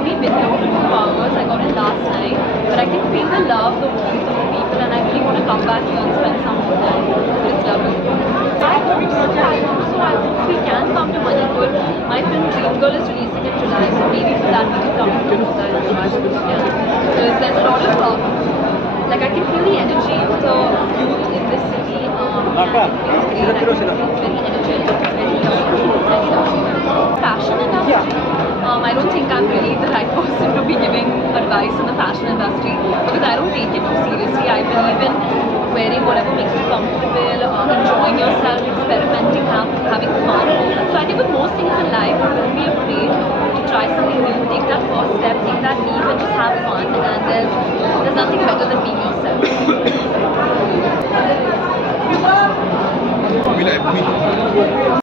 only been here for 2 hours. I got in last night, but I can feel the love, the warmth of the people, and I really want to come back here and spend some more time. It's lovely. I hope so. I hope we can come to Manipur. My film Dream Girl is releasing in July, so maybe for that we can come to Manipur as much as we can. Because there's a lot of like I can feel the energy of the youth in this city. And it's great. It's very energetic. It's very lovely. Fashion industry. I don't think I'm really the right person to be giving advice in the fashion industry because I don't take it too seriously. I believe in wearing whatever makes you comfortable, enjoying yourself, experimenting, having fun. So I think with most things in life, don't be afraid to try something new. Take that first step, take that leap, and just have fun. And there's nothing better than being yourself. We like me.